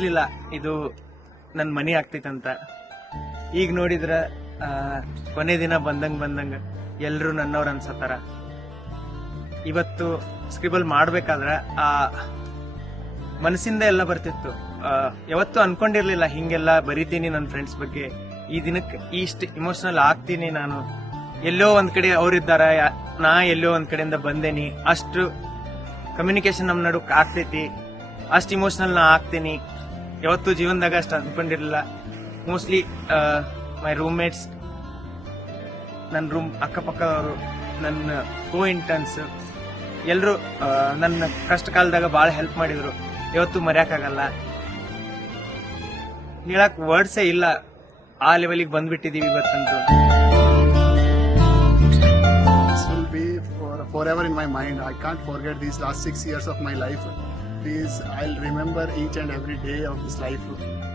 ಅನ್ಕೊಂಡಿರ್ಲಿಲ್ಲ ಇದು ನನ್ನ ಮನೆ ಆಗ್ತೈತಂತ. ಈಗ ನೋಡಿದ್ರ ಕೊನೆ ದಿನ ಬಂದಂಗ ಎಲ್ರು ನನ್ನವ್ರ ಅನ್ಸತ್ತಾರ. ಇವತ್ತು ಸ್ಕ್ರಿಬಲ್ ಮಾಡ್ಬೇಕಾದ್ರ ಆ ಮನಸ್ಸಿಂದ ಎಲ್ಲ ಬರ್ತಿತ್ತು. ಯಾವತ್ತೂ ಅನ್ಕೊಂಡಿರ್ಲಿಲ್ಲ ಹಿಂಗೆಲ್ಲ ಬರೀತೀನಿ ನನ್ನ ಫ್ರೆಂಡ್ಸ್ ಬಗ್ಗೆ, ಈ ದಿನಕ್ಕೆ ಇಷ್ಟು ಇಮೋಷನಲ್ ಆಗ್ತೀನಿ ನಾನು. ಎಲ್ಲೋ ಒಂದ್ ಕಡೆ ಅವ್ರಿದ್ದಾರ, ನಾ ಎಲ್ಲೋ ಒಂದ್ ಕಡೆಯಿಂದ ಬಂದೇನಿ, ಅಷ್ಟು ಕಮ್ಯುನಿಕೇಶನ್ ನಮ್ ನಡುಕ್ ಆಗ್ತೈತಿ, ಅಷ್ಟು ಇಮೋಷನಲ್ ನಾ ಆಗ್ತೀನಿ. ಯಾವತ್ತೂ ಜೀವನದಾಗ ಅಷ್ಟು ಅನ್ಕೊಂಡಿರ್ಲಿಲ್ಲ. ಮೋಸ್ಟ್ಲಿ ಮೈ ರೂಮ್ಮೇಟ್ಸ್, ನನ್ನ ರೂಮ್ ಅಕ್ಕಪಕ್ಕದವರು, ನನ್ನ ಕೋ ಇಂಟರ್ನ್ಸ್ ಎಲ್ರು ನನ್ನ ಕಷ್ಟ ಕಾಲದಾಗ ಬಹಳ ಹೆಲ್ಪ್ ಮಾಡಿದ್ರು. ಯಾವತ್ತೂ ಮರ್ಯಾಕಾಗಲ್ಲ, ಹೇಳಕ್ ವರ್ಡ್ಸೇ ಇಲ್ಲ, ಆ ಲೆವೆಲಿಗೆ ಬಂದ್ಬಿಟ್ಟಿದೀವಿ ಇವತ್ತಂತೂ. This will be forever in my mind. I can't forget these last 6 years of my life. I'll remember each and every day of this life.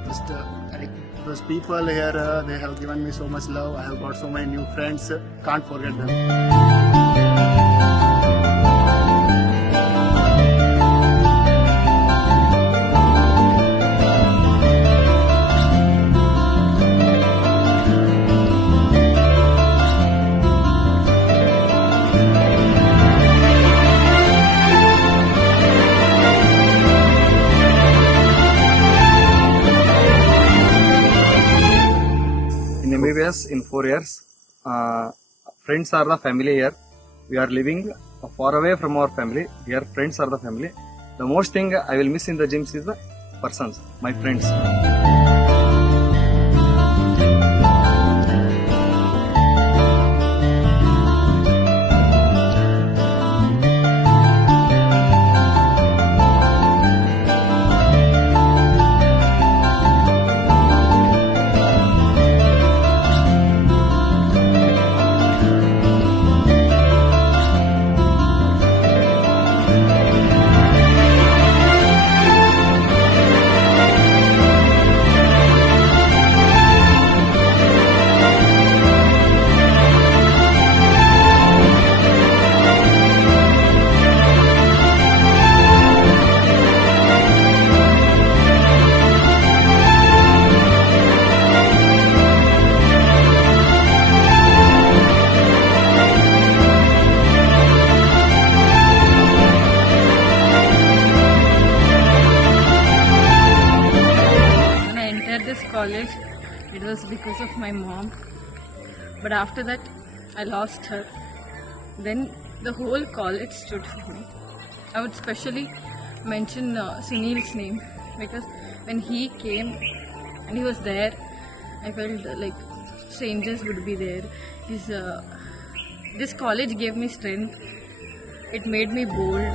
Just those people here, they have given me so much love. I have got so many new friends. Can't forget them. In MBBS in 4 years, friends are the family here. We are living far away from our family. Here friends are the family. The most thing I will miss in the gyms is the persons, my friends. College, it was because of my mom, but after that I lost her. Then the whole college stood for me. I would specially mention Sunil's name, because when he came and he was there, I felt like strangers would be there. This college gave me strength. It made me bold.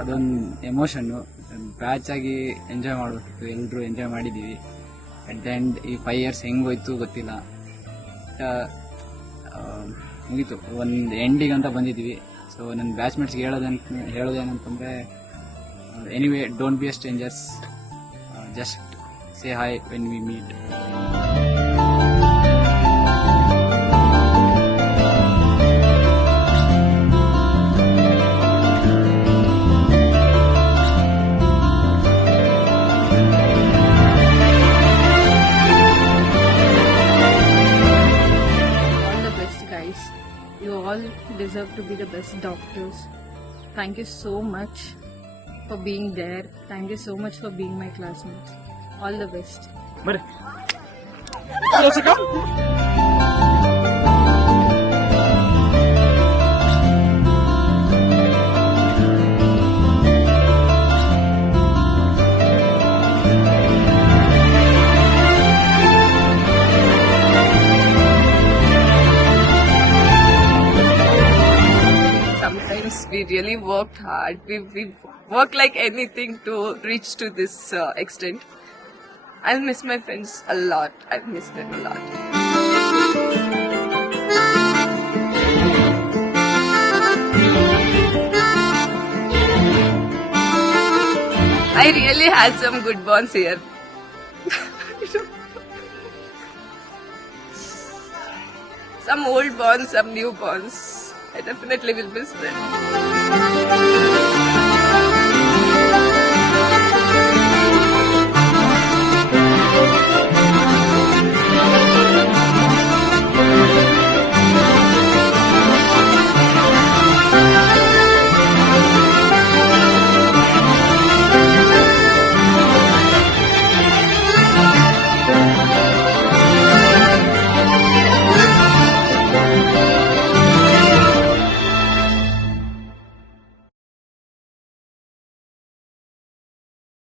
ಅದೊಂದು emotion. Batch ಆಗಿ enjoy ಮಾಡಬೇಕಿತ್ತು, ಎಲ್ಲರೂ enjoy ಮಾಡಿದ್ದೀವಿ. At the end ಈ 5 years ಹೆಂಗೆ ಹೋಯ್ತು ಗೊತ್ತಿಲ್ಲ, ಮುಗೀತು, ಒಂದು ಎಂಡಿಗೆ ಅಂತ ಬಂದಿದ್ದೀವಿ. ಸೊ ನನ್ನ ಬ್ಯಾಚ್ಮೇಟ್ಸ್ಗೆ ಹೇಳೋದೇನಂತಂದರೆ, anyway don't be a strangers, just say hi when we meet. You all deserve to be the best doctors. Thank you so much for being there. Thank you so much for being my classmates. All the best. really worked hard. We worked like anything to reach to this extent. I'll miss my friends a lot. I'll miss them a lot. I really had some good bonds here. Some old bonds, some new bonds. I definitely will miss them.